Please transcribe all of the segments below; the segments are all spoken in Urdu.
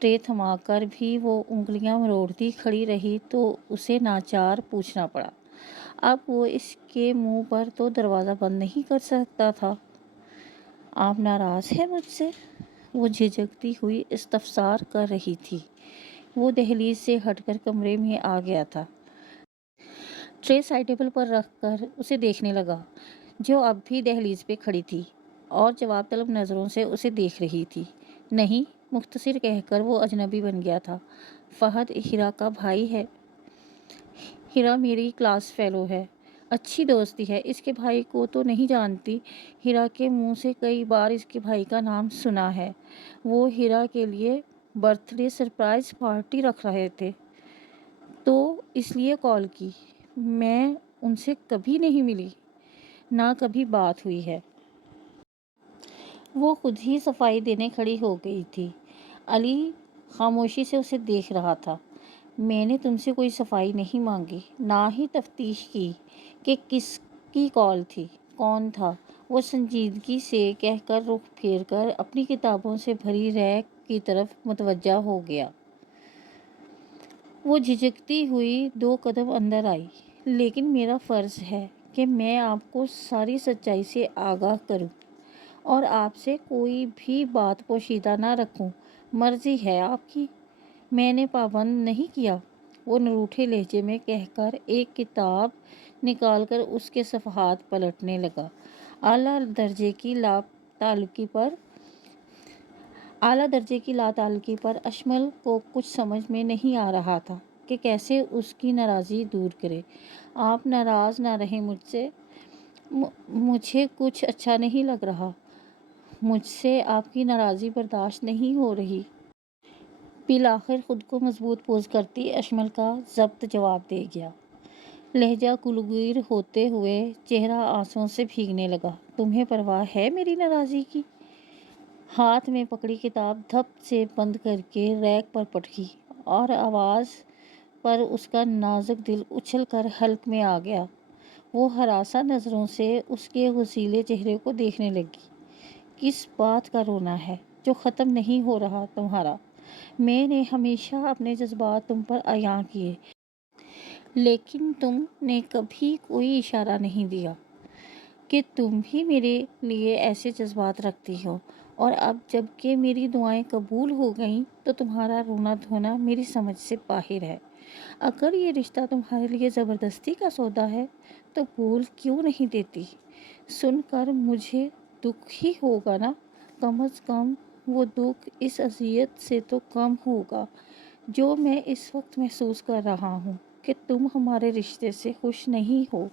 ٹرے تھما کر بھی وہ انگلیاں مروڑتی کھڑی رہی تو اسے ناچار پوچھنا پڑا۔ اب وہ اس کے منہ پر تو دروازہ بند نہیں کر سکتا تھا۔ آپ ناراض ہیں مجھ سے؟ وہ جھجکتی ہوئی استفسار کر رہی تھی۔ وہ دہلیز سے ہٹ کر کمرے میں آ گیا تھا۔ ٹرے سائڈ ٹیبل پر رکھ کر اسے دیکھنے لگا، جو اب بھی دہلیز پہ کھڑی تھی اور جواب طلب نظروں سے اسے دیکھ رہی تھی۔ نہیں، مختصر کہہ کر وہ اجنبی بن گیا تھا۔ فہد ہیرا کا بھائی ہے۔ ہیرا میری کلاس فیلو ہے، اچھی دوستی ہے۔ اس کے بھائی کو تو نہیں جانتی۔ ہیرا کے منہ سے کئی بار اس کے بھائی کا نام سنا ہے۔ وہ ہیرا کے لیے برتھ ڈے سرپرائز پارٹی رکھ رہے تھے تو اس لیے کال کی۔ میں ان سے کبھی نہیں ملی، نہ کبھی بات ہوئی ہے۔ وہ خود ہی صفائی دینے کھڑی ہو گئی تھی۔ علی خاموشی سے اسے دیکھ رہا تھا۔ میں نے تم سے کوئی صفائی نہیں مانگی، نہ ہی تفتیش کی کہ کس کی کال تھی، کون تھا۔ وہ سنجیدگی سے کہہ کر رخ پھیر کر اپنی کتابوں سے بھری ریک کی طرف متوجہ ہو گیا۔ وہ جھجکتی ہوئی 2 قدم اندر آئی۔ لیکن میرا فرض ہے کہ میں آپ کو ساری سچائی سے آگاہ کروں اور آپ سے کوئی بھی بات پوشیدہ نہ رکھوں۔ مرضی ہے آپ کی، میں نے پابند نہیں کیا۔ وہ نروٹھے لہجے میں کہہ کر ایک کتاب نکال کر اس کے صفحات پلٹنے لگا۔ اعلیٰ درجے کی لاتعلقی پر اشمل کو کچھ سمجھ میں نہیں آ رہا تھا کہ کیسے اس کی ناراضی دور کرے۔ آپ ناراض نہ رہیں مجھ سے، مجھے کچھ اچھا نہیں لگ رہا، مجھ سے آپ کی ناراضی برداشت نہیں ہو رہی۔ بالآخر خود کو مضبوط پوز کرتی اشمل کا ضبط جواب دے گیا، لہجہ کلگیر ہوتے ہوئے، چہرہ آنسوؤں سے بھیگنے لگا۔ تمہیں پرواہ ہے میری ناراضی کی؟ ہاتھ میں پکڑی کتاب دھپ سے بند کر کے ریک پر پٹکی اور آواز پر اس کا نازک دل اچھل کر حلق میں آ گیا۔ وہ ہراساں نظروں سے اس کے غسیلے چہرے کو دیکھنے لگی۔ کس بات کا رونا ہے جو ختم نہیں ہو رہا تمہارا؟ میں نے ہمیشہ اپنے جذبات تم پر عیاں کیے، لیکن تم نے کبھی کوئی اشارہ نہیں دیا کہ تم بھی میرے لیے ایسے جذبات رکھتی ہو، اور اب جب کہ میری دعائیں قبول ہو گئیں تو تمہارا رونا دھونا میری سمجھ سے باہر ہے۔ اگر یہ رشتہ تمہارے لیے زبردستی کا سودا ہے تو بول کیوں نہیں دیتی؟ سن کر مجھے دکھ ہی ہوگا نا، کم از کم وہ دکھ اس اذیت سے تو کم ہوگا جو میں اس وقت محسوس کر رہا ہوں کہ تم ہمارے رشتے سے خوش نہیں ہو۔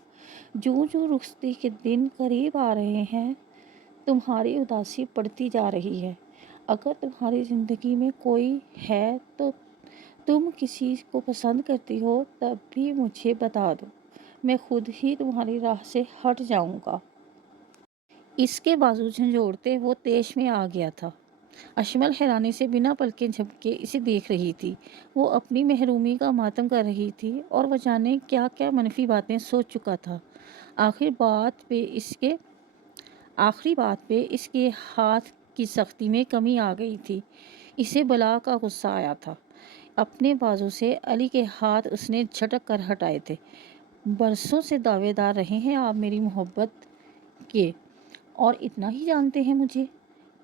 جو رخصتی کے دن قریب آ رہے ہیں، تمہاری اداسی بڑھتی جا رہی ہے۔ اگر تمہاری زندگی میں کوئی ہے تو تم کسی کو پسند کرتی ہو تب بھی مجھے بتا دو، میں خود ہی تمہاری راہ سے ہٹ جاؤں گا۔ اس کے بازو جھنجھوڑتے وہ تیش میں آ گیا تھا۔ اشمل حیرانی سے بنا پلکیں جھپکے اسے دیکھ رہی تھی۔ وہ اپنی محرومی کا ماتم کر رہی تھی اور وہ جانے کیا کیا منفی باتیں سوچ چکا تھا۔ آخری بات پہ اس کے ہاتھ کی سختی میں کمی آ گئی تھی۔ اسے بلا کا غصہ آیا تھا۔ اپنے بازو سے علی کے ہاتھ اس نے جھٹک کر ہٹائے تھے۔ برسوں سے دعوے دار رہے ہیں آپ میری محبت کے، اور اتنا ہی جانتے ہیں مجھے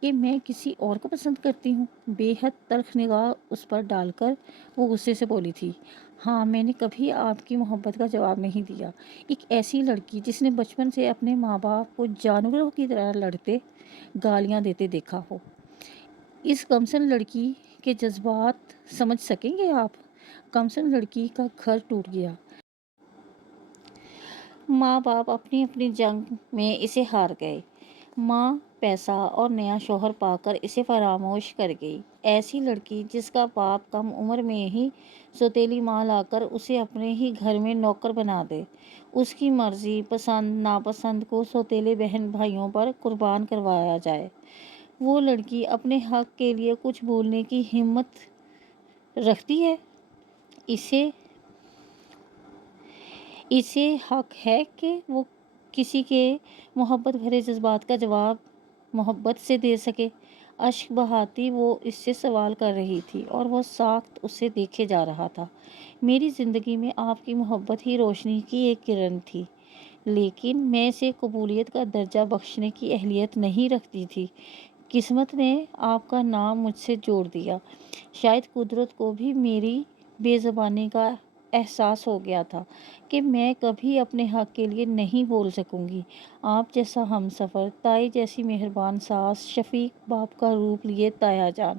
کہ میں کسی اور کو پسند کرتی ہوں۔ بے حد تلخ نگاہ اس پر ڈال کر وہ غصے سے بولی تھی، ہاں میں نے کبھی آپ کی محبت کا جواب نہیں دیا۔ ایک ایسی لڑکی جس نے بچپن سے اپنے ماں باپ کو جانوروں کی طرح لڑتے، گالیاں دیتے دیکھا ہو، اس کمسن لڑکی کے جذبات سمجھ سکیں گے آپ؟ کمسن لڑکی کا گھر ٹوٹ گیا، ماں باپ اپنی اپنی جنگ میں اسے ہار گئے، ماں پیسہ اور نیا شوہر پا کر اسے فراموش کر گئی۔ ایسی لڑکی جس کا باپ کم عمر میں ہی سوتیلی ماں لا کر اسے اپنے ہی گھر میں نوکر بنا دے، اس کی مرضی پسند ناپسند کو سوتیلے بہن بھائیوں پر قربان کروایا جائے۔ وہ لڑکی اپنے حق کے لیے کچھ بولنے کی ہمت رکھتی ہے؟ اسے حق ہے کہ وہ کسی کے محبت بھرے جذبات کا جواب محبت سے دے سکے؟ اشک بہاتی وہ اس سے سوال کر رہی تھی اور وہ ساکت اسے دیکھے جا رہا تھا۔ میری زندگی میں آپ کی محبت ہی روشنی کی ایک کرن تھی، لیکن میں اسے قبولیت کا درجہ بخشنے کی اہلیت نہیں رکھتی تھی۔ قسمت نے آپ کا نام مجھ سے جوڑ دیا۔ شاید قدرت کو بھی میری بے زبانی کا احساس ہو گیا تھا کہ میں کبھی اپنے حق کے لیے نہیں بول سکوں گی۔ آپ جیسا ہم سفر، تائی جیسی مہربان ساس، شفیق باپ کا روپ لیے تایا جان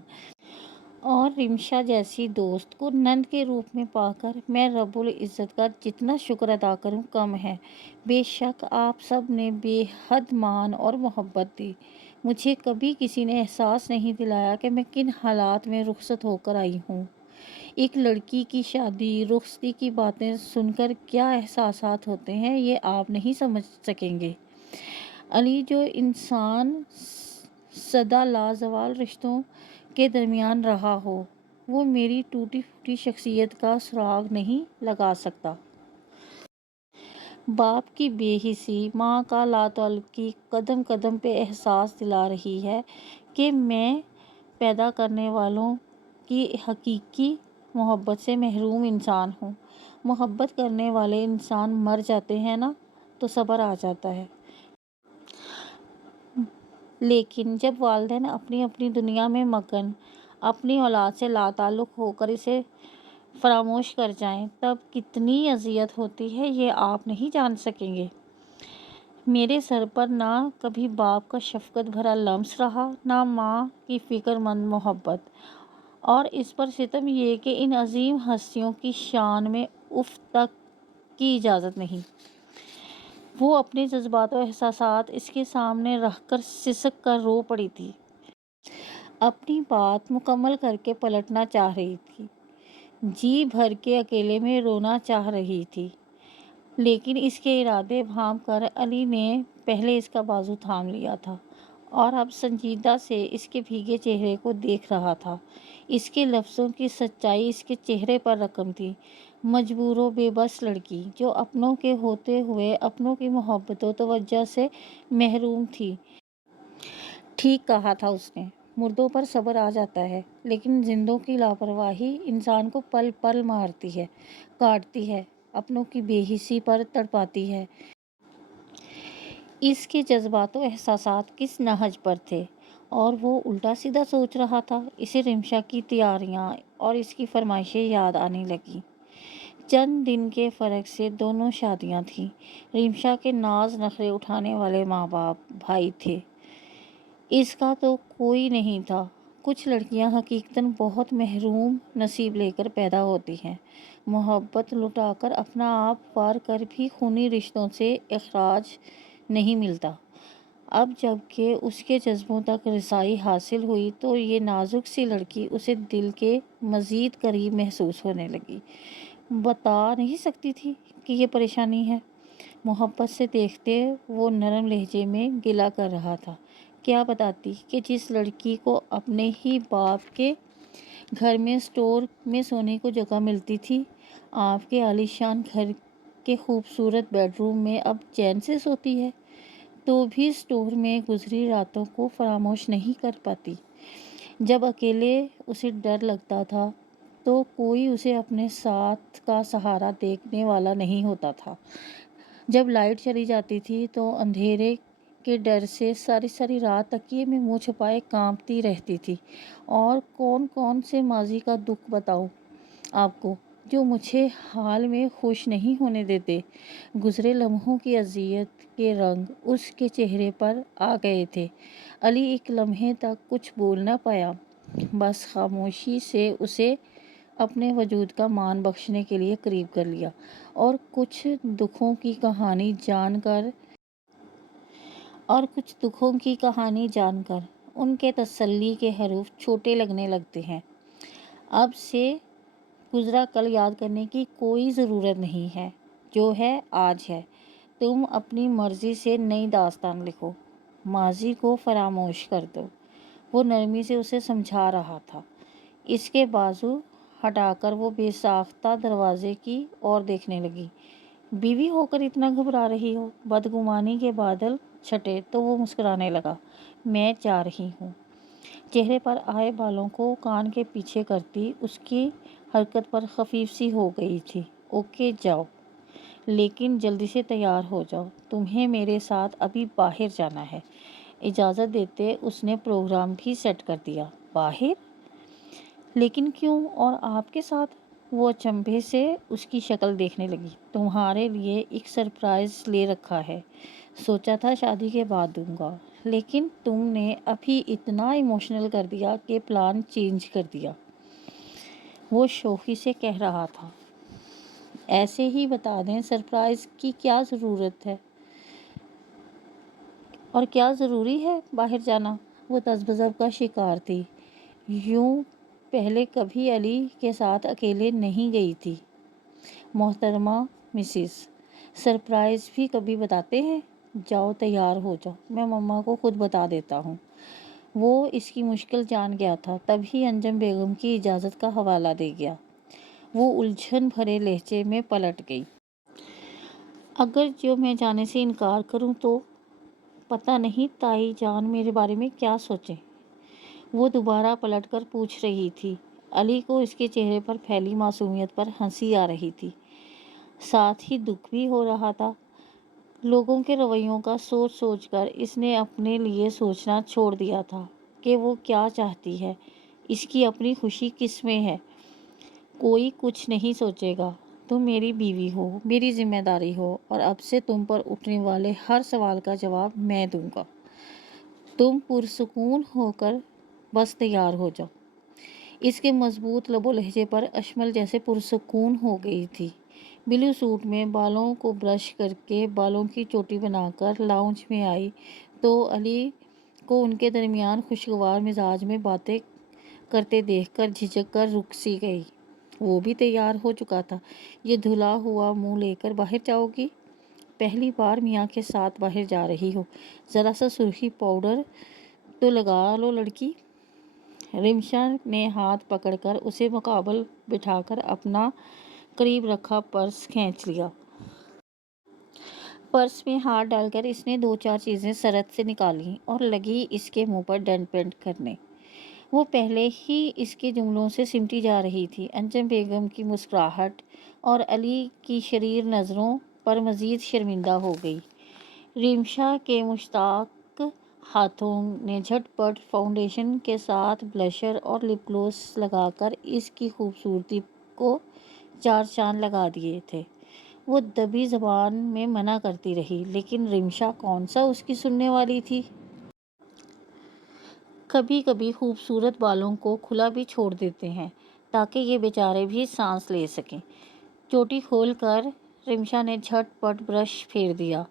اور رمشا جیسی دوست کو نند کے روپ میں پا کر میں رب العزت کا جتنا شکر ادا کروں کم ہے۔ بے شک آپ سب نے بے حد مان اور محبت دی۔ مجھے کبھی کسی نے احساس نہیں دلایا کہ میں کن حالات میں رخصت ہو کر آئی ہوں۔ ایک لڑکی کی شادی، رخصتی کی باتیں سن کر کیا احساسات ہوتے ہیں یہ آپ نہیں سمجھ سکیں گے۔ علی، جو انسان سدا لازوال رشتوں کے درمیان رہا ہو، وہ میری ٹوٹی پھوٹی شخصیت کا سراغ نہیں لگا سکتا۔ باپ کی بے حسی، ماں کا لاتعلقی قدم قدم پہ احساس دلا رہی ہے کہ میں پیدا کرنے والوں کی حقیقی محبت سے محروم انسان ہوں۔ محبت کرنے والے انسان مر جاتے ہیں نا تو صبر آ جاتا ہے، لیکن جب والدین اپنی اپنی دنیا میں مگن اپنی اولاد سے لاتعلق ہو کر اسے فراموش کر جائیں تب کتنی اذیت ہوتی ہے یہ آپ نہیں جان سکیں گے۔ میرے سر پر نہ کبھی باپ کا شفقت بھرا لمس رہا، نہ ماں کی فکر مند محبت، اور اس پر ستم یہ کہ ان عظیم ہستیوں کی شان میں اف تک کی اجازت نہیں۔ وہ اپنے جذبات و احساسات اس کے سامنے رکھ کر سسک کر رو پڑی تھی، اپنی بات مکمل کر کے پلٹنا چاہ رہی تھی، جی بھر کے اکیلے میں رونا چاہ رہی تھی، لیکن اس کے ارادے بھانپ کر علی نے پہلے اس کا بازو تھام لیا تھا اور اب سنجیدہ سے اس کے بھیگے چہرے کو دیکھ رہا تھا۔ اس کے لفظوں کی سچائی اس کے چہرے پر رقم تھی۔ مجبور و بے بس لڑکی جو اپنوں کے ہوتے ہوئے اپنوں کی محبت و توجہ سے محروم تھی۔ ٹھیک کہا تھا اس نے، مردوں پر صبر آ جاتا ہے، لیکن زندوں کی لاپرواہی انسان کو پل پل مارتی ہے، کاٹتی ہے، اپنوں کی بے حسی پر تڑپاتی ہے۔ اس کے جذبات و احساسات کس نہج پر تھے اور وہ الٹا سیدھا سوچ رہا تھا۔ اسے رمشا کی تیاریاں اور اس کی فرمائشیں یاد آنے لگیں۔ چند دن کے فرق سے دونوں شادیاں تھیں۔ رمشا کے ناز نخرے اٹھانے والے ماں باپ بھائی تھے، اس کا تو کوئی نہیں تھا۔ کچھ لڑکیاں حقیقتاً بہت محروم نصیب لے کر پیدا ہوتی ہیں، محبت لٹا کر اپنا آپ وار کر بھی خونی رشتوں سے اخراج نہیں ملتا۔ اب جب کہ اس کے جذبوں تک رسائی حاصل ہوئی تو یہ نازک سی لڑکی اسے دل کے مزید قریب محسوس ہونے لگی۔ بتا نہیں سکتی تھی کہ یہ پریشانی ہے۔ محبت سے دیکھتے وہ نرم لہجے میں گلہ کر رہا تھا۔ کیا بتاتی کہ جس لڑکی کو اپنے ہی باپ کے گھر میں اسٹور میں سونے کو جگہ ملتی تھی، آپ کے عالیشان گھر کے خوبصورت بیڈ روم میں اب چین سے سوتی ہے، تو بھی اسٹور میں گزری راتوں کو فراموش نہیں کر پاتی۔ جب اکیلے اسے ڈر لگتا تھا تو کوئی اسے اپنے ساتھ کا سہارا دینے والا نہیں ہوتا تھا۔ جب لائٹ چلی جاتی تھی تو اندھیرے کے ڈر سے ساری ساری رات تکیے میں منہ چھپائے کانپتی رہتی تھی۔ اور کون کون سے ماضی کا دکھ بتاؤں آپ کو جو مجھے حال میں خوش نہیں ہونے دیتے۔ گزرے لمحوں کی اذیت کے رنگ اس کے چہرے پر آ گئے تھے۔ علی ایک لمحے تک کچھ بول نہ پایا، بس خاموشی سے اسے اپنے وجود کا مان بخشنے کے لیے قریب کر لیا اور کچھ دکھوں کی کہانی جان کر ان کے تسلی کے حروف چھوٹے لگنے لگتے ہیں۔ اب سے گزرا کل یاد کرنے کی کوئی ضرورت نہیں ہے، جو ہے آج ہے۔ تم اپنی مرضی سے نئی داستان لکھو، ماضی کو فراموش کر دو، وہ نرمی سے اسے سمجھا رہا تھا۔ اس کے بازو ہٹا کر وہ بے ساختہ دروازے کی اور دیکھنے لگی۔ بیوی ہو کر اتنا گھبرا رہی ہو؟ بدگمانی کے بادل چھٹے تو وہ مسکرانے لگا۔ میں جا رہی ہوں۔ چہرے پر آئے بالوں کو کان کے پیچھے کرتی اس کی حرکت پر خفیف سی ہو گئی تھی۔ اوکے جاؤ، لیکن جلدی سے تیار ہو جاؤ، تمہیں میرے ساتھ ابھی باہر جانا ہے۔ اجازت دیتے اس نے پروگرام بھی سیٹ کر دیا۔ باہر؟ لیکن کیوں اور آپ کے ساتھ؟ وہ اچنبھے سے اس کی شکل دیکھنے لگی۔ تمہارے لیے ایک سرپرائز لے رکھا ہے، سوچا تھا شادی کے بعد دوں گا، لیکن تم نے ابھی اتنا ایموشنل کر دیا کہ پلان چینج کر دیا۔ وہ شوخی سے کہہ رہا تھا۔ ایسے ہی بتا دیں، سرپرائز کی کیا ضرورت ہے؟ اور کیا ضروری ہے باہر جانا؟ وہ تذبذب کا شکار تھی۔ یوں پہلے کبھی علی کے ساتھ اکیلے نہیں گئی تھی۔ محترمہ مسز، سرپرائز بھی کبھی بتاتے ہیں؟ جاؤ تیار ہو جاؤ، میں مما کو خود بتا دیتا ہوں۔ وہ اس کی مشکل جان گیا تھا، تبھی انجم بیگم کی اجازت کا حوالہ دے گیا۔ وہ الجھن بھرے لہجے میں پلٹ گئی۔ اگر جو میں جانے سے انکار کروں تو؟ پتہ نہیں تائی جان میرے بارے میں کیا سوچیں؟ وہ دوبارہ پلٹ کر پوچھ رہی تھی۔ علی کو اس کے چہرے پر پھیلی معصومیت پر ہنسی آ رہی تھی، ساتھ ہی دکھ بھی ہو رہا تھا۔ لوگوں کے رویوں کا سوچ سوچ کر اس نے اپنے لیے سوچنا چھوڑ دیا تھا کہ وہ کیا چاہتی ہے، اس کی اپنی خوشی کس میں ہے۔ کوئی کچھ نہیں سوچے گا، تم میری بیوی ہو، میری ذمہ داری ہو، اور اب سے تم پر اٹھنے والے ہر سوال کا جواب میں دوں گا۔ تم پرسکون ہو کر بس تیار ہو جاؤ۔ اس کے مضبوط لب و لہجے پر اشمل جیسے پرسکون ہو گئی تھی۔ بلو سوٹ میں بالوں کو برش کر کے بالوں کی چوٹی بنا کر لاؤنج میں آئی تو علی کو ان کے درمیان خوشگوار مزاج میں باتیں کرتے دیکھ کر جھجک کر رک سی گئی۔ وہ بھی تیار ہو چکا تھا۔ یہ دھلا ہوا منہ لے کر باہر جاؤ گی؟ پہلی بار میاں کے ساتھ باہر جا رہی ہو، ذرا سا سرخی پاؤڈر تو لگا لو لڑکی۔ رمشا نے ہاتھ پکڑ کر اسے مقابل بٹھا کر اپنا قریب رکھا پرس کھینچ لیا۔ پرس میں ہاتھ ڈال کر اس نے دو چار چیزیں سرت سے نکالیں اور لگی اس کے منہ پر ڈنٹ پینٹ کرنے۔ وہ پہلے ہی اس کے جملوں سے سمٹی جا رہی تھی۔ انجم بیگم کی مسکراہٹ اور علی کی شریر نظروں پر مزید شرمندہ ہو گئی۔ رمشا کے مشتاق ہاتھوں نے جھٹ پٹ فاؤنڈیشن کے ساتھ بلشر اور لپ گلوس لگا کر اس کی خوبصورتی کو چار چاند لگا دیے تھے۔ وہ دبی زبان میں منع کرتی رہی، لیکن رمشا کون سا اس کی سننے والی تھی۔ کبھی کبھی خوبصورت بالوں کو کھلا بھی چھوڑ دیتے ہیں تاکہ یہ بیچارے بھی سانس لے سکیں۔ چوٹی کھول کر رمشا نے جھٹ پٹ برش پھیر دیا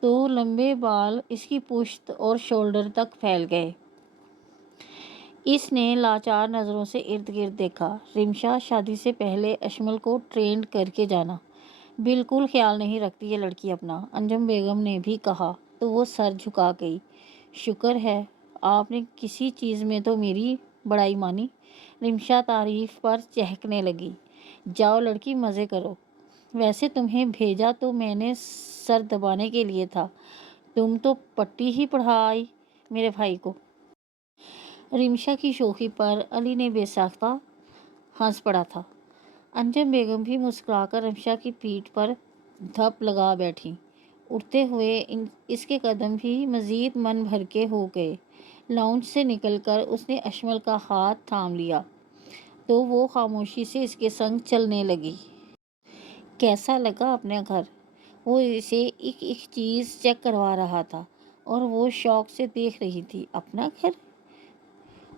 تو لمبے بال اس کی پشت اور شولڈر تک پھیل گئے۔ اس نے لاچار نظروں سے ارد گرد دیکھا۔ رمشا، شادی سے پہلے اشمل کو ٹرینڈ کر کے جانا۔ بالکل خیال نہیں رکھتی یہ لڑکی اپنا، انجم بیگم نے بھی کہا تو وہ سر جھکا گئی۔ شکر ہے آپ نے کسی چیز میں تو میری بڑائی مانی۔ رمشا تعریف پر چہکنے لگی۔ جاؤ لڑکی، مزے کرو۔ ویسے تمہیں بھیجا تو میں نے سر دبانے کے لیے تھا، تم تو پٹی ہی پڑھائی میرے بھائی کو۔ رمشا کی شوخی پر علی نے بے ساختہ ہنس پڑا تھا۔ انجم بیگم بھی مسکرا کر رمشا کی پیٹھ پر دھپ لگا بیٹھیں۔ اٹھتے ہوئے اس کے قدم بھی مزید من بھر کے ہو گئے۔ لاؤنج سے نکل کر اس نے اشمل کا ہاتھ تھام لیا تو وہ خاموشی سے اس کے سنگ چلنے لگی۔ کیسا لگا اپنا گھر؟ وہ اسے ایک ایک چیز چیک کروا رہا تھا اور وہ شوق سے دیکھ رہی تھی۔ اپنا گھر؟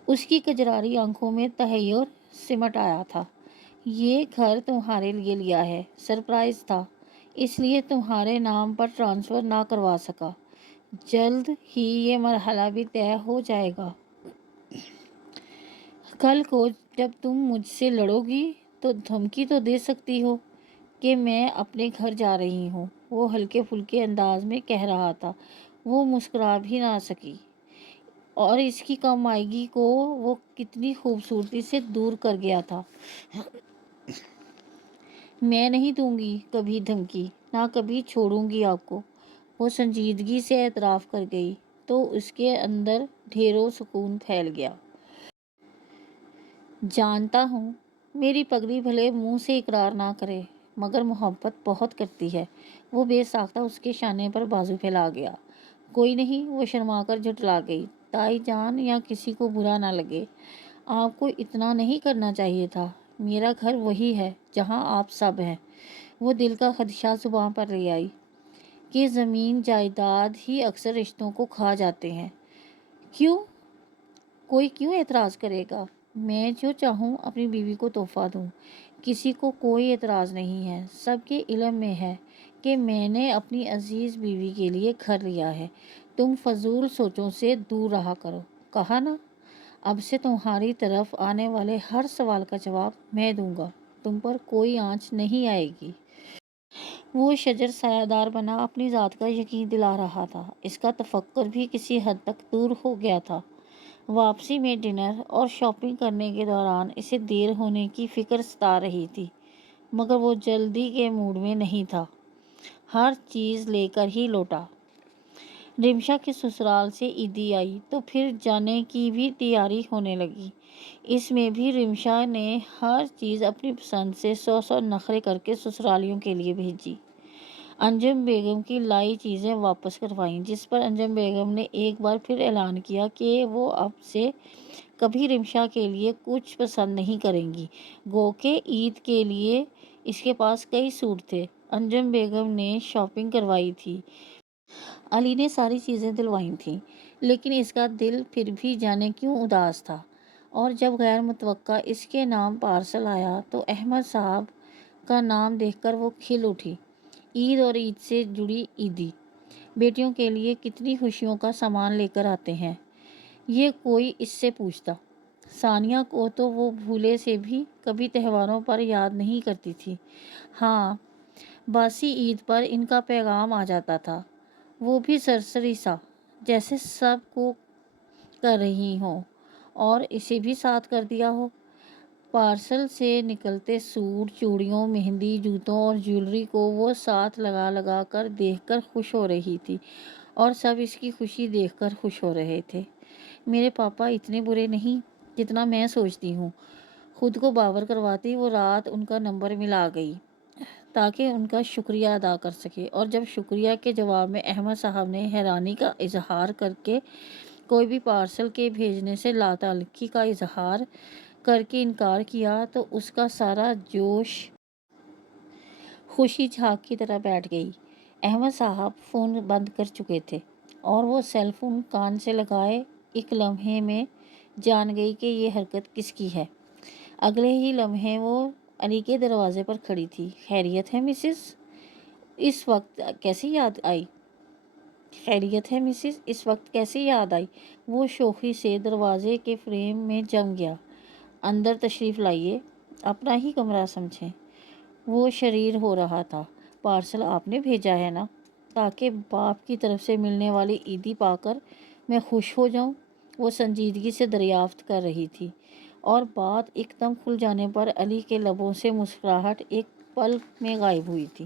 اس کی کجراری آنکھوں میں تحیر سمٹ آیا تھا۔ یہ گھر تمہارے لیے لیا ہے، سرپرائز تھا، اس لیے تمہارے نام پر ٹرانسفر نہ کروا سکا۔ جلد ہی یہ مرحلہ بھی طے ہو جائے گا۔ کل کو جب تم مجھ سے لڑو گی تو دھمکی تو دے سکتی ہو کہ میں اپنے گھر جا رہی ہوں، وہ ہلکے پھلکے انداز میں کہہ رہا تھا۔ وہ مسکرا بھی نہ سکی اور اس کی کم آئیگی کو وہ کتنی خوبصورتی سے دور کر گیا تھا۔ میں نہیں دوں گی کبھی دھمکی، نہ کبھی چھوڑوں گی آپ کو، وہ سنجیدگی سے اعتراف کر گئی۔ تو اس کے اندر ڈھیروں سکون پھیل گیا۔ جانتا ہوں میری پگلی بھلے منہ سے اقرار نہ کرے مگر محبت بہت کرتی ہے۔ وہ بے ساختہ اس کے شانے پر بازو پھیلا گیا۔ کوئی نہیں، وہ شرما کر جھٹلا گئی۔ تائی جان، یا کسی کو برا نہ لگے، آپ کو اتنا نہیں کرنا چاہیے تھا۔ میرا گھر وہی ہے جہاں آپ سب ہیں۔ وہ دل کا خدشہ زباں پر لے آئی کہ زمین جائیداد ہی اکثر رشتوں کو کھا جاتے ہیں۔ کوئی کیوں اعتراض کرے گا؟ میں جو چاہوں اپنی بیوی کو تحفہ دوں، کسی کو کوئی اعتراض نہیں ہے۔ سب کے علم میں ہے کہ میں نے اپنی عزیز بیوی کے لیے گھر لیا ہے۔ تم فضول سوچوں سے دور رہا کرو، کہا نا؟ اب سے تمہاری طرف آنے والے ہر سوال کا جواب میں دوں گا، تم پر کوئی آنچ نہیں آئے گی۔ وہ شجر سایہ دار بنا اپنی ذات کا یقین دلا رہا تھا۔ اس کا تفکر بھی کسی حد تک دور ہو گیا تھا۔ واپسی میں ڈنر اور شاپنگ کرنے کے دوران اسے دیر ہونے کی فکر ستا رہی تھی، مگر وہ جلدی کے موڈ میں نہیں تھا۔ ہر چیز لے کر ہی لوٹا۔ رمشا کے سسرال سے عیدی آئی تو پھر جانے کی بھی تیاری ہونے لگی۔ اس میں بھی رمشا نے ہر چیز اپنی پسند سے 100 نخرے کر کے سسرالیوں کے لیے بھیجی۔ انجم بیگم کی لائی چیزیں واپس کروائیں، جس پر انجم بیگم نے ایک بار پھر اعلان کیا کہ وہ اب سے کبھی رمشا کے لیے کچھ پسند نہیں کریں گی، گو کہ عید کے لیے اس کے پاس کئی سوٹ تھے۔ انجم بیگم نے شاپنگ کروائی تھی، علی نے ساری چیزیں دلوائی تھیں، لیکن اس کا دل پھر بھی جانے کیوں اداس تھا۔ اور جب غیر متوقع اس کے نام پارسل آیا تو احمد صاحب کا نام دیکھ کر وہ کھل اٹھی۔ عید اور عید سے جڑی عیدی بیٹیوں کے لیے کتنی خوشیوں کا سامان لے کر آتے ہیں، یہ کوئی اس سے پوچھتا؟ ثانیہ کو تو وہ بھولے سے بھی کبھی تہواروں پر یاد نہیں کرتی تھی۔ ہاں، باسی عید پر ان کا پیغام آ جاتا تھا، وہ بھی سرسری سا، جیسے سب کو کر رہی ہوں اور اسے بھی ساتھ کر دیا ہو۔ پارسل سے نکلتے سوٹ، چوڑیوں، مہندی، جوتوں اور جیولری کو وہ ساتھ لگا لگا کر دیکھ کر خوش ہو رہی تھی، اور سب اس کی خوشی دیکھ کر خوش ہو رہے تھے۔ میرے پاپا اتنے برے نہیں جتنا میں سوچتی ہوں، خود کو باور کرواتی وہ رات ان کا نمبر ملا گئی تاکہ ان کا شکریہ ادا کر سکے، اور جب شکریہ کے جواب میں احمد صاحب نے حیرانی کا اظہار کر کے کوئی بھی پارسل کے بھیجنے سے لاتعلقی کا اظہار کر کے انکار کیا تو اس کا سارا جوش خوشی جھاگ کی طرح بیٹھ گئی۔ احمد صاحب فون بند کر چکے تھے اور وہ سیل فون کان سے لگائے ایک لمحے میں جان گئی کہ یہ حرکت کس کی ہے۔ اگلے ہی لمحے وہ علی کے دروازے پر کھڑی تھی۔ خیریت ہے مسز؟ اس وقت کیسی یاد آئی؟ خیریت ہے مسز؟ اس وقت کیسے یاد آئی؟ وہ شوخی سے دروازے کے فریم میں جم گیا۔ اندر تشریف لائیے، اپنا ہی کمرہ سمجھیں۔ وہ شریر ہو رہا تھا۔ پارسل آپ نے بھیجا ہے نا، تاکہ باپ کی طرف سے ملنے والی عیدی پا کر میں خوش ہو جاؤں؟ وہ سنجیدگی سے دریافت کر رہی تھی، اور بات ایک دم کھل جانے پر علی کے لبوں سے مسکراہٹ ایک پل میں غائب ہوئی تھی۔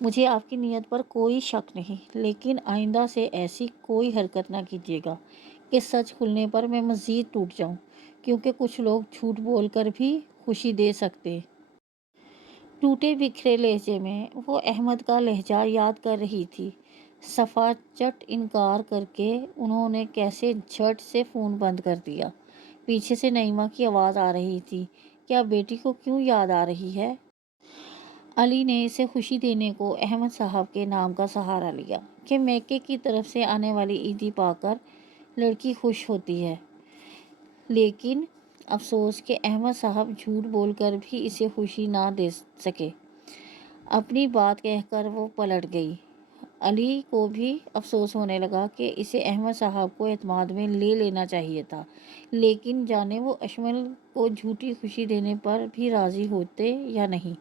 مجھے آپ کی نیت پر کوئی شک نہیں، لیکن آئندہ سے ایسی کوئی حرکت نہ کیجیے گا کہ سچ کھلنے پر میں مزید ٹوٹ جاؤں، کیونکہ کچھ لوگ جھوٹ بول کر بھی خوشی دے سکتے۔ ٹوٹے بکھرے لہجے میں وہ احمد کا لہجہ یاد کر رہی تھی۔ صفا چٹ انکار کر کے انہوں نے کیسے جھٹ سے فون بند کر دیا۔ پیچھے سے نعیمہ کی آواز آ رہی تھی، کیا بیٹی کو کیوں یاد آ رہی ہے؟ علی نے اسے خوشی دینے کو احمد صاحب کے نام کا سہارا لیا کہ میکے کی طرف سے آنے والی عیدی پا کر لڑکی خوش ہوتی ہے، لیکن افسوس کہ احمد صاحب جھوٹ بول کر بھی اسے خوشی نہ دے سکے۔ اپنی بات کہہ کر وہ پلٹ گئی۔ علی کو بھی افسوس ہونے لگا کہ اسے احمد صاحب کو اعتماد میں لے لینا چاہیے تھا، لیکن جانے وہ اشمل کو جھوٹی خوشی دینے پر بھی راضی ہوتے یا نہیں۔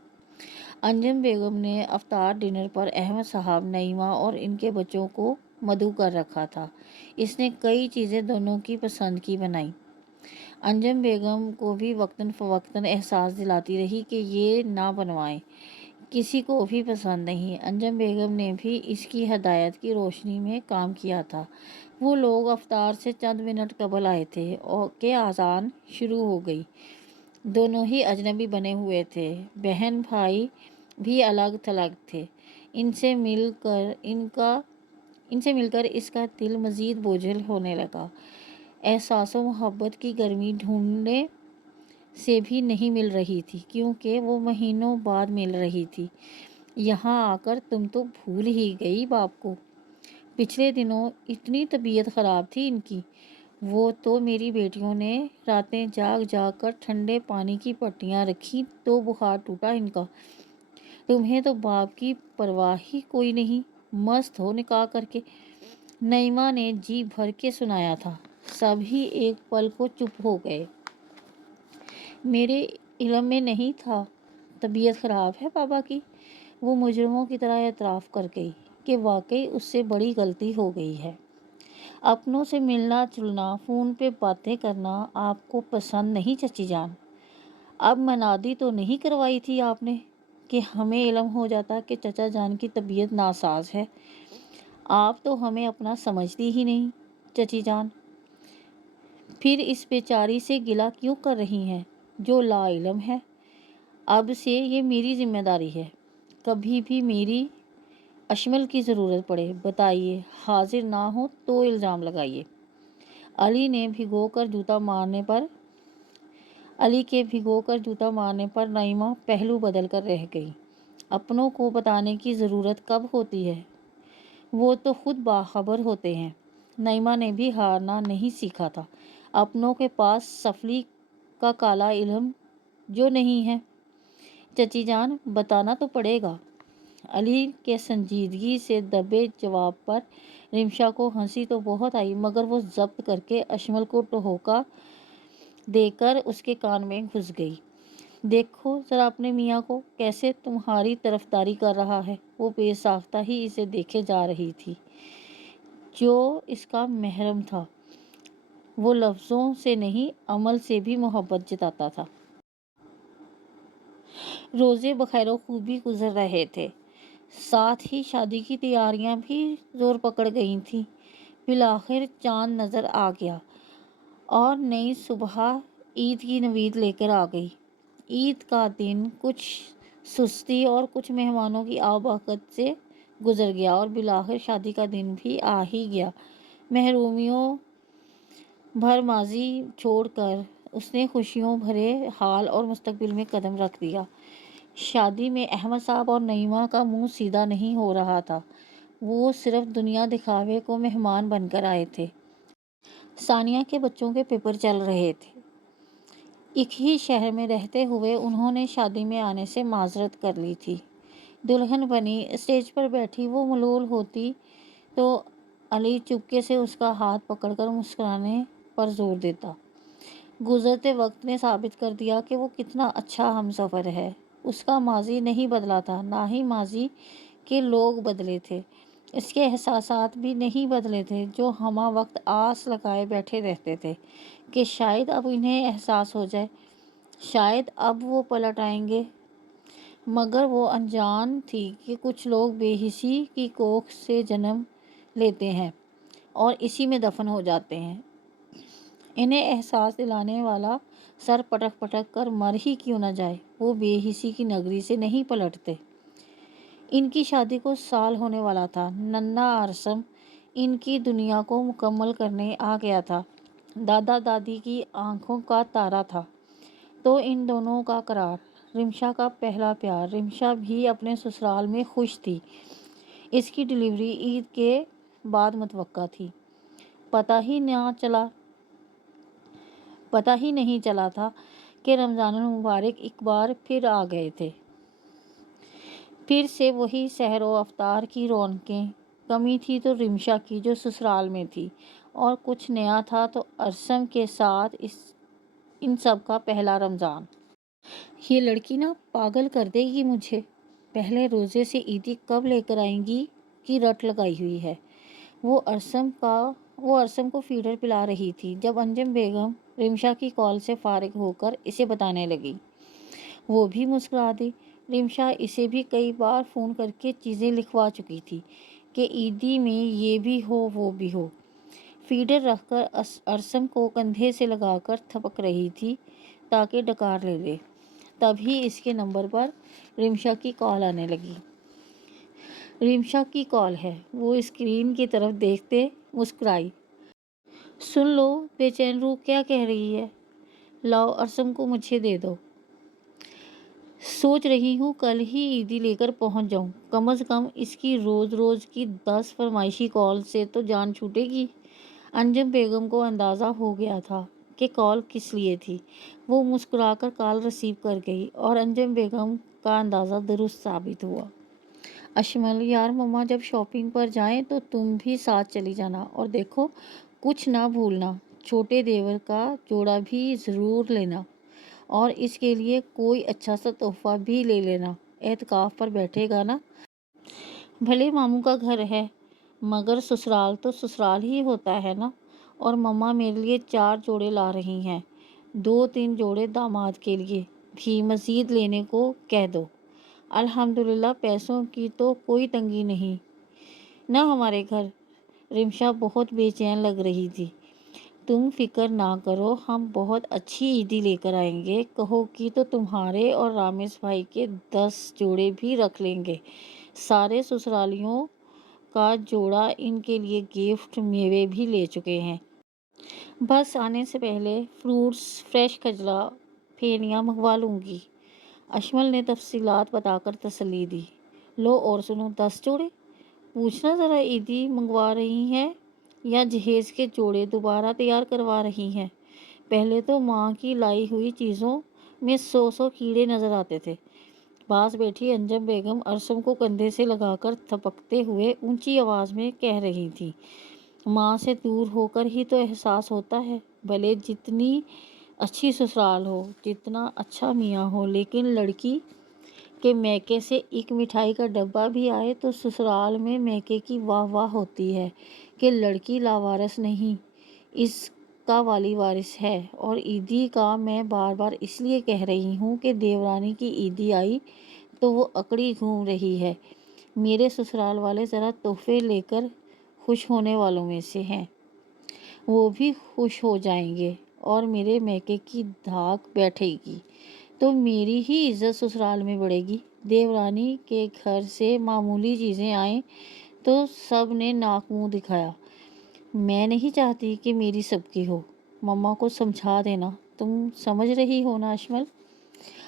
انجم بیگم نے افطار ڈنر پر احمد صاحب، نعیمہ اور ان کے بچوں کو مدعو کر رکھا تھا۔ اس نے کئی چیزیں دونوں کی پسند کی بنائیں۔ انجم بیگم کو بھی وقتاً فوقتاً احساس دلاتی رہی کہ یہ نہ بنوائیں، کسی کو بھی پسند نہیں۔ انجم بیگم نے بھی اس کی ہدایت کی روشنی میں کام کیا تھا۔ وہ لوگ افطار سے چند منٹ قبل آئے تھے اور کہ آذان شروع ہو گئی۔ دونوں ہی اجنبی بنے ہوئے تھے، بہن بھائی بھی الگ تھلگ تھے۔ ان سے مل کر اس کا دل مزید بوجھل ہونے لگا۔ احساس و محبت کی گرمی ڈھونڈنے سے بھی نہیں مل رہی تھی، کیونکہ وہ مہینوں بعد مل رہی تھی۔ یہاں آ کر تم تو بھول ہی گئی باپ کو۔ پچھلے دنوں اتنی طبیعت خراب تھی ان کی، وہ تو میری بیٹیوں نے راتیں جاگ جاگ کر ٹھنڈے پانی کی پٹیاں رکھی تو بخار ٹوٹا ان کا۔ تمہیں تو باپ کی پرواہ ہی کوئی نہیں، مست ہو نکاح کر کے۔ نعیمہ نے جی بھر کے سنایا تھا۔ سب ہی ایک پل کو چپ ہو گئے۔ میرے علم میں نہیں تھا طبیعت خراب ہے پاپا کی، وہ مجرموں کی طرح اعتراف کر گئی کہ واقعی اس سے بڑی غلطی ہو گئی ہے۔ اپنوں سے ملنا جلنا، فون پہ باتیں کرنا آپ کو پسند نہیں چچی جان؟ اب منادی تو نہیں کروائی تھی آپ نے کہ ہمیں علم ہو جاتا کہ چچا جان کی طبیعت ناساز ہے؟ آپ تو ہمیں اپنا سمجھتی ہی نہیں چچی جان۔ پھر اس بیچاری سے گلہ کیوں کر رہی ہیں جو لا علم ہے؟ اب سے یہ میری ذمہ داری ہے، کبھی بھی میری اشمل کی ضرورت پڑے بتائیے، حاضر نہ ہو تو الزام لگائیے۔ علی کے بھگو کر جوتا مارنے پر نعیمہ پہلو بدل کر رہ گئی۔ اپنوں کو بتانے کی ضرورت کب ہوتی ہے؟ وہ تو خود باخبر ہوتے ہیں۔ نعیمہ نے بھی ہارنا نہیں سیکھا تھا۔ اپنوں کے پاس سفلی کا کالا علم جو نہیں ہے۔ چچی جان بتانا تو پڑے گا۔ علی کے سنجیدگی سے دبے جواب پر رمشا کو ہنسی تو بہت آئی، مگر وہ ضبط کر کے اشمل کو ٹہوکا دے کر اس کے کان میں گھس گئی۔ دیکھو ذرا اپنے میاں کو، کیسے تمہاری طرفداری کر رہا ہے۔ وہ بے ساختہ ہی اسے دیکھے جا رہی تھی جو اس کا محرم تھا۔ وہ لفظوں سے نہیں عمل سے بھی محبت جتاتا تھا۔ روزے بخیر و خوبی گزر رہے تھے، ساتھ ہی شادی کی تیاریاں بھی زور پکڑ گئی تھیں۔ بالآخر چاند نظر آ گیا اور نئی صبح عید کی نوید لے کر آ گئی۔ عید کا دن کچھ سستی اور کچھ مہمانوں کی آوبھگت سے گزر گیا اور بالآخر شادی کا دن بھی آ ہی گیا۔ محرومیوں بھر ماضی چھوڑ کر اس نے خوشیوں بھرے حال اور مستقبل میں قدم رکھ دیا۔ شادی میں احمد صاحب اور نعیمہ کا منہ سیدھا نہیں ہو رہا تھا، وہ صرف دنیا دکھاوے کو مہمان بن کر آئے تھے۔ ثانیہ کے بچوں کے پیپر چل رہے تھے۔ ایک ہی شہر میں رہتے ہوئے انہوں نے شادی میں آنے سے معذرت کر لی تھی۔ دلہن بنی اسٹیج پر بیٹھی وہ ملول ہوتی تو علی چپکے سے اس کا ہاتھ پکڑ کر مسکرانے پر زور دیتا۔ گزرتے وقت نے ثابت کر دیا کہ وہ کتنا اچھا ہمسفر ہے۔ اس کا ماضی نہیں بدلا تھا، نہ ہی ماضی کے لوگ بدلے تھے۔ اس کے احساسات بھی نہیں بدلے تھے جو ہمہ وقت آس لگائے بیٹھے رہتے تھے کہ شاید اب انہیں احساس ہو جائے، شاید اب وہ پلٹ آئیں گے۔ مگر وہ انجان تھی کہ کچھ لوگ بے حسی کی کوکھ سے جنم لیتے ہیں اور اسی میں دفن ہو جاتے ہیں۔ انہیں احساس دلانے والا سر پٹک پٹک کر مر ہی کیوں نہ جائے، وہ بے حسی کی نگری سے نہیں پلٹتے۔ ان کی شادی کو سال ہونے والا تھا۔ ننھا ارسم ان کی دنیا کو مکمل کرنے آ گیا تھا۔ دادا دادی کی آنکھوں کا تارا تھا تو ان دونوں کا قرار، رمشا کا پہلا پیار۔ رمشا بھی اپنے سسرال میں خوش تھی۔ اس کی ڈلیوری عید کے بعد متوقع تھی۔ پتہ ہی نہیں چلا تھا کہ رمضان المبارک ایک بار پھر آ گئے تھے۔ پھر سے وہی سحر و افطار کی رونقیں۔ کمی تھی تو رمشا کی جو سسرال میں تھی، اور کچھ نیا تھا تو ارسم کے ساتھ ان سب کا پہلا رمضان۔ یہ لڑکی نا پاگل کر دے گی مجھے، پہلے روزے سے عیدی کب لے کر آئیں گی کی رٹ لگائی ہوئی ہے۔ وہ ارسم کو فیڈر پلا رہی تھی جب انجم بیگم رمشا کی کال سے فارغ ہو کر اسے بتانے لگی۔ وہ بھی مسکرا دی۔ رمشا اسے بھی کئی بار فون کر کے چیزیں لکھوا چکی تھی کہ عیدی میں یہ بھی ہو وہ بھی ہو۔ فیڈر رکھ کر ارسم کو کندھے سے لگا کر تھپک رہی تھی تاکہ ڈکار لے لے۔ تبھی اس کے نمبر پر رمشا کی کال آنے لگی۔ رمشا کی کال ہے، وہ اسکرین کی طرف دیکھتے مسکرائی۔ سن لو بے چین روح کیا کہہ رہی ہے۔ لاؤ ارسم کو مجھے دے دو۔ سوچ رہی ہوں کل ہی عیدی لے کر پہنچ جاؤں، کم از کم اس کی روز روز کی 10 فرمائشی کال سے تو جان چھوٹے گی۔ انجم بیگم کو اندازہ ہو گیا تھا کہ کال کس لیے تھی۔ وہ مسکرا کر کال ریسیو کر گئی اور انجم بیگم کا اندازہ درست ثابت ہوا۔ اشمل یار مما جب شاپنگ پر جائیں تو تم بھی ساتھ چلی جانا، اور دیکھو کچھ نہ بھولنا، چھوٹے دیور کا جوڑا بھی ضرور لینا، اور اس کے لیے کوئی اچھا سا تحفہ بھی لے لینا۔ اعتکاف پر بیٹھے گا نا؟ بھلے ماموں کا گھر ہے مگر سسرال تو سسرال ہی ہوتا ہے نا۔ اور مما میرے لیے 4 جوڑے لا رہی ہیں، 2-3 جوڑے داماد کے لیے بھی مزید لینے کو کہہ دو۔ الحمدللہ پیسوں کی تو کوئی تنگی نہیں نہ ہمارے گھر۔ رمشا بہت بے چین لگ رہی تھی۔ تم فکر نہ کرو، ہم بہت اچھی عیدی لے کر آئیں گے، کہو گی تو تمہارے اور رامش بھائی کے 10 جوڑے بھی رکھ لیں گے۔ سارے سسرالیوں کا جوڑا ان کے لیے گفٹ میوے بھی لے چکے ہیں۔ بس آنے سے پہلے فروٹس، فریش کھجلا، پھینیاں منگوا لوں گی۔ اشمل نے تفصیلات بتا کر تسلی دی۔ لو اور سنو، 10 جوڑے؟ پوچھنا ذرا عیدی منگوا رہی ہیں یا جہیز کے جوڑے دوبارہ تیار کروا رہی ہیں؟ پہلے تو ماں کی لائی ہوئی چیزوں میں 100 کیڑے نظر آتے تھے۔ پاس بیٹھی انجم بیگم ارسم کو کندھے سے لگا کر تھپکتے ہوئے اونچی آواز میں کہہ رہی تھی، ماں سے دور ہو کر ہی تو احساس ہوتا ہے، بھلے جتنی اچھی سسرال ہو، جتنا اچھا میاں ہو، لیکن لڑکی کے میکے سے ایک مٹھائی کا ڈبہ بھی آئے تو سسرال میں میکے کی واہ واہ ہوتی ہے کہ لڑکی لاوارث نہیں، اس کا والی وارث ہے۔ اور عیدی کا میں بار بار اس لیے کہہ رہی ہوں کہ دیورانی کی عیدی آئی تو وہ اکڑی گھوم رہی ہے۔ میرے سسرال والے ذرا تحفے لے کر خوش ہونے والوں میں سے ہیں، وہ بھی خوش ہو جائیں گے اور میرے میکے کی دھاک بیٹھے گی تو میری ہی عزت سسرال میں بڑھے گی۔ دیورانی کے گھر سے معمولی چیزیں آئیں تو سب نے ناک منہ دکھایا۔ میں نہیں چاہتی کہ میری سب کی ہو۔ مما کو سمجھا دینا، تم سمجھ رہی ہو نا اشمل؟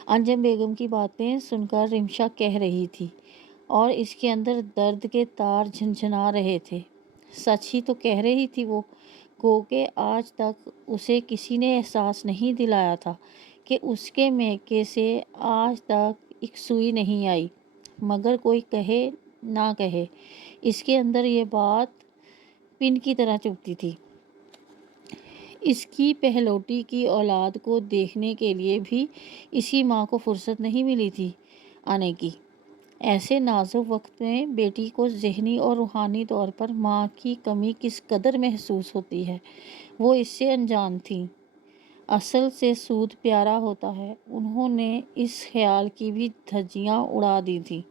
انجم بیگم کی باتیں سن کر رمشا کہہ رہی تھی اور اس کے اندر درد کے تار جھنجھنا رہے تھے۔ سچ ہی تو کہہ رہی تھی وہ، گو کہ آج تک اسے کسی نے احساس نہیں دلایا تھا کہ اس کے میکے سے آج تک ایک سوئی نہیں آئی، مگر کوئی کہے نہ کہے اس کے اندر یہ بات پن کی طرح چبھتی تھی۔ اس کی پہلوٹی کی اولاد کو دیکھنے کے لیے بھی اسی ماں کو فرصت نہیں ملی تھی آنے کی۔ ایسے نازک وقت میں بیٹی کو ذہنی اور روحانی طور پر ماں کی کمی کس قدر محسوس ہوتی ہے، وہ اس سے انجان تھیں۔ اصل سے سود پیارا ہوتا ہے، انہوں نے اس خیال کی بھی دھجیاں اڑا دی تھیں۔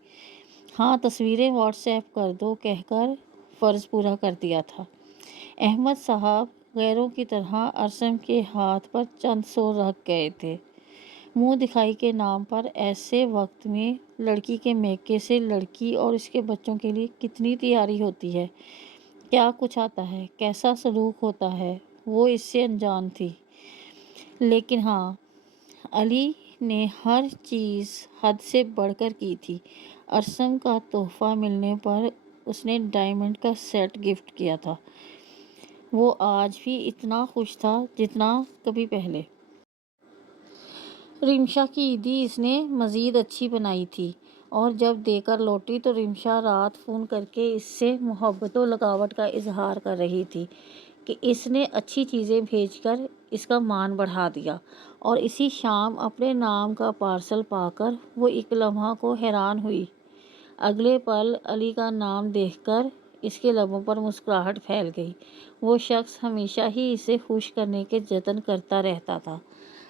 ہاں تصویریں واٹس ایپ کر دو کہہ کر فرض پورا کر دیا تھا۔ احمد صاحب غیروں کی طرح ارسم کے ہاتھ پر چند 100 رکھ گئے تھے۔ منہ دکھائی کے نام پر ایسے وقت میں لڑکی کے میکے سے لڑکی اور اس کے بچوں کے لیے کتنی تیاری ہوتی ہے، کیا کچھ آتا ہے، کیسا سلوک ہوتا ہے، وہ اس سے انجان تھی۔ لیکن ہاں، علی نے ہر چیز حد سے بڑھ کر کی تھی۔ ارسم کا تحفہ ملنے پر اس نے ڈائمنڈ کا سیٹ گفٹ کیا تھا۔ وہ آج بھی اتنا خوش تھا جتنا کبھی پہلے۔ رمشا کی عیدی اس نے مزید اچھی بنائی تھی اور جب دے کر لوٹی تو رمشا رات فون کر کے اس سے محبت و لگاوٹ کا اظہار کر رہی تھی کہ اس نے اچھی چیزیں بھیج کر اس کا مان بڑھا دیا، اور اسی شام اپنے نام کا پارسل پا کر وہ ایک لمحہ کو حیران ہوئی۔ اگلے پل علی کا نام دیکھ کر اس کے لبوں پر مسکراہٹ پھیل گئی۔ وہ شخص ہمیشہ ہی اسے خوش کرنے کے جتن کرتا رہتا تھا۔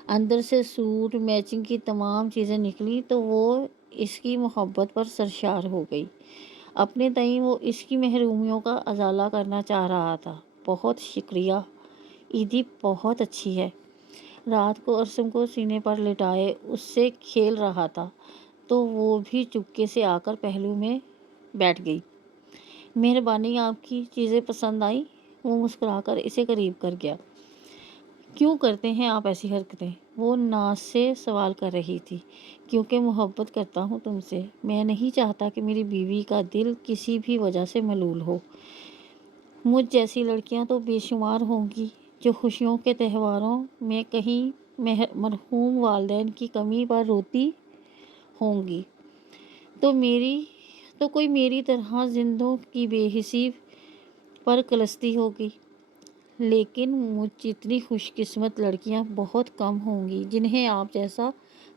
اندر سے سوٹ میچنگ کی تمام چیزیں نکلی تو وہ اس کی محبت پر سرشار ہو گئی۔ اپنے تئیں وہ اس کی محرومیوں کا ازالہ کرنا چاہ رہا تھا، بہت شکریہ، عیدی بہت اچھی ہے۔ رات کو ارسم کو سینے پر لٹائے اس سے کھیل رہا تھا تو وہ بھی چپکے سے آ کر پہلو میں بیٹھ گئی۔ مہربانی، آپ کی چیزیں پسند آئیں؟ وہ مسکرا کر اسے قریب کر گیا۔ کیوں کرتے ہیں آپ ایسی حرکتیں؟ وہ ناز سے سوال کر رہی تھی۔ کیونکہ محبت کرتا ہوں تم سے۔ میں نہیں چاہتا کہ میری بیوی کا دل کسی بھی وجہ سے ملول ہو۔ مجھ جیسی لڑکیاں تو بے شمار ہوں گی جو خوشیوں کے تہواروں میں کہیں مرحوم والدین کی کمی پر روتی ہوں گی، تو کوئی میری طرح زندوں کی بے حسی پر کلستی ہوگی۔ لیکن مجھ جتنی خوش قسمت لڑکیاں بہت کم ہوں گی جنہیں آپ جیسا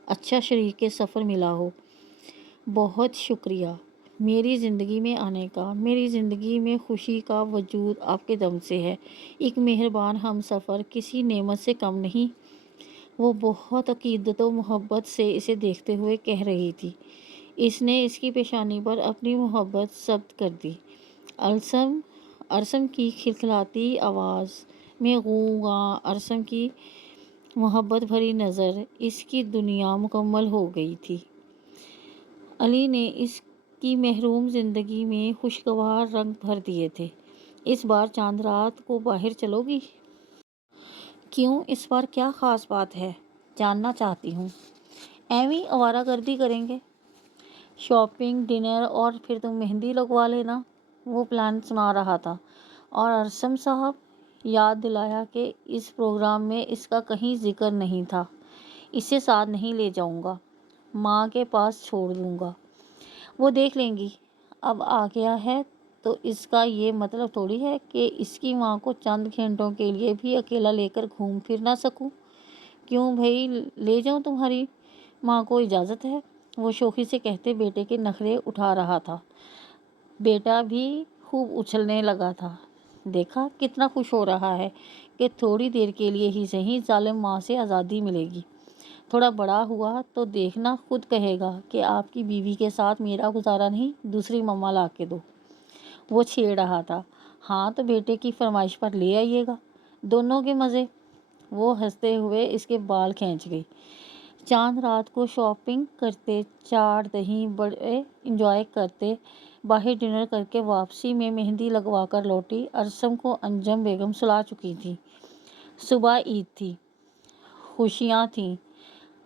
اچھا شریک سفر ملا ہو۔ بہت شکریہ میری زندگی میں آنے کا۔ میری زندگی میں خوشی کا وجود آپ کے دم سے ہے۔ ایک مہربان ہم سفر کسی نعمت سے کم نہیں۔ وہ بہت عقیدت و محبت سے اسے دیکھتے ہوئے کہہ رہی تھی۔ اس نے اس کی پیشانی پر اپنی محبت ثبت کر دی۔ ارسم کی کھلکھلاتی آواز میں غوں غاں، ارسم کی محبت بھری نظر، اس کی دنیا مکمل ہو گئی تھی۔ علی نے اس کی محروم زندگی میں خوشگوار رنگ بھر دیے تھے۔ اس بار چاند رات کو باہر چلو گی؟ کیوں، اس بار کیا خاص بات ہے؟ جاننا چاہتی ہوں۔ ایویں آوارہ گردی کریں گے، شاپنگ، ڈنر اور پھر تم مہندی لگوا لینا۔ وہ پلان سنا رہا تھا اور ارسم صاحب یاد دلایا کہ اس پروگرام میں اس کا کہیں ذکر نہیں تھا۔ اسے ساتھ نہیں لے جاؤں گا، ماں کے پاس چھوڑ دوں گا، وہ دیکھ لیں گی۔ اب آ گیا ہے تو اس کا یہ مطلب تھوڑی ہے کہ اس کی ماں کو چند گھنٹوں کے لیے بھی اکیلا لے کر گھوم پھر نہ سکوں۔ کیوں بھائی، لے جاؤں، تمہاری ماں کو اجازت ہے، وہ شوخی سے کہتے بیٹے کے نخرے اٹھا رہا تھا۔ بیٹا بھی خوب اچھلنے لگا تھا۔ دیکھا کتنا خوش ہو رہا ہے کہ تھوڑی دیر کے لیے ہی صحیح ظالم ماں سے آزادی ملے گی۔ تھوڑا بڑا ہوا تو دیکھنا خود کہے گا کہ آپ کی بیوی کے ساتھ میرا گزارا نہیں، دوسری مما لا کے دو۔ وہ چھیڑ رہا تھا۔ ہاں تو بیٹے کی فرمائش پر لے آئیے گا، دونوں کے مزے۔ وہ ہنستے ہوئے اس کے بال کھینچ گئی۔ چاند رات کو شاپنگ کرتے، چاٹ دہی بڑے انجوائے کرتے، باہر ڈنر کر کے واپسی میں مہندی لگوا کر لوٹی۔ ارسم کو انجم بیگم سلا چکی تھی۔ صبح عید تھی، خوشیاں تھیں،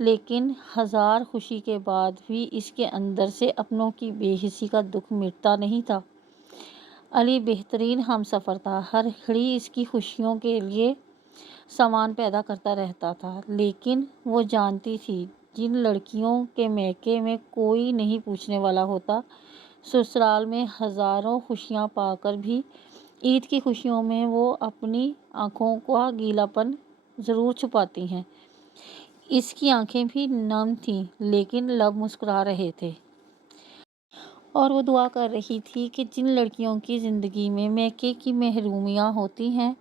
لیکن ہزار خوشی کے بعد بھی اس کے اندر سے اپنوں کی بے حسی کا دکھ مٹتا نہیں تھا۔ علی بہترین ہم سفر تھا، ہر گھڑی اس کی خوشیوں کے لیے سامان پیدا کرتا رہتا تھا۔ لیکن وہ جانتی تھی جن لڑکیوں کے میکے میں کوئی نہیں پوچھنے والا ہوتا، سسرال میں ہزاروں خوشیاں پا کر بھی عید کی خوشیوں میں وہ اپنی آنکھوں کا گیلا پن ضرور چھپاتی ہیں۔ اس کی آنکھیں بھی نم تھیں لیکن لب مسکرا رہے تھے۔ اور وہ دعا کر رہی تھی کہ جن لڑکیوں کی زندگی میں میکے کی محرومیاں ہوتی ہیں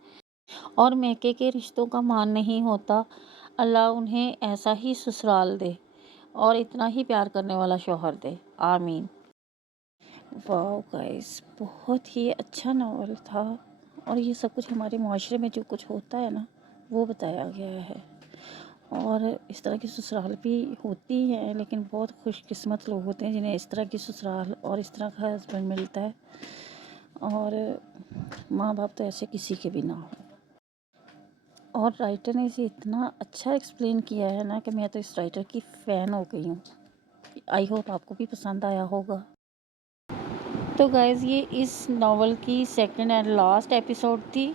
اور میکے کے رشتوں کا مان نہیں ہوتا، اللہ انہیں ایسا ہی سسرال دے اور اتنا ہی پیار کرنے والا شوہر دے، آمین۔ واو گائز، بہت ہی اچھا ناول تھا اور یہ سب کچھ ہمارے معاشرے میں جو کچھ ہوتا ہے نا وہ بتایا گیا ہے۔ اور اس طرح کی سسرال بھی ہوتی ہیں لیکن بہت خوش قسمت لوگ ہوتے ہیں جنہیں اس طرح کی سسرال اور اس طرح کا ہسبینڈ ملتا ہے، اور ماں باپ تو ایسے کسی کے بھی نہ ہوں۔ اور رائٹر نے اسے اتنا اچھا ایکسپلین کیا ہے نا کہ میں تو اس رائٹر کی فین ہو گئی ہوں۔ آئی ہوپ آپ کو بھی پسند آیا ہوگا۔ تو گائز یہ اس ناول کی سیکنڈ اینڈ لاسٹ ایپیسوڈ تھی۔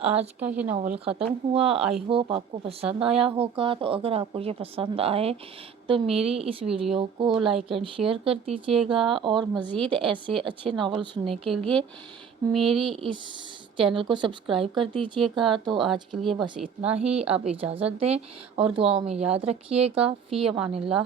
آج کا یہ ناول ختم ہوا۔ آئی ہوپ آپ کو پسند آیا ہوگا۔ تو اگر آپ کو یہ پسند آئے تو میری اس ویڈیو کو لائک اینڈ شیئر کر دیجیے گا، اور مزید ایسے اچھے ناول سننے کے لیے میری اس چینل کو سبسکرائب کر دیجیے گا۔ تو آج کے لیے بس اتنا ہی، آپ اجازت دیں اور دعاؤں میں یاد رکھیے گا۔ فی امان اللہ۔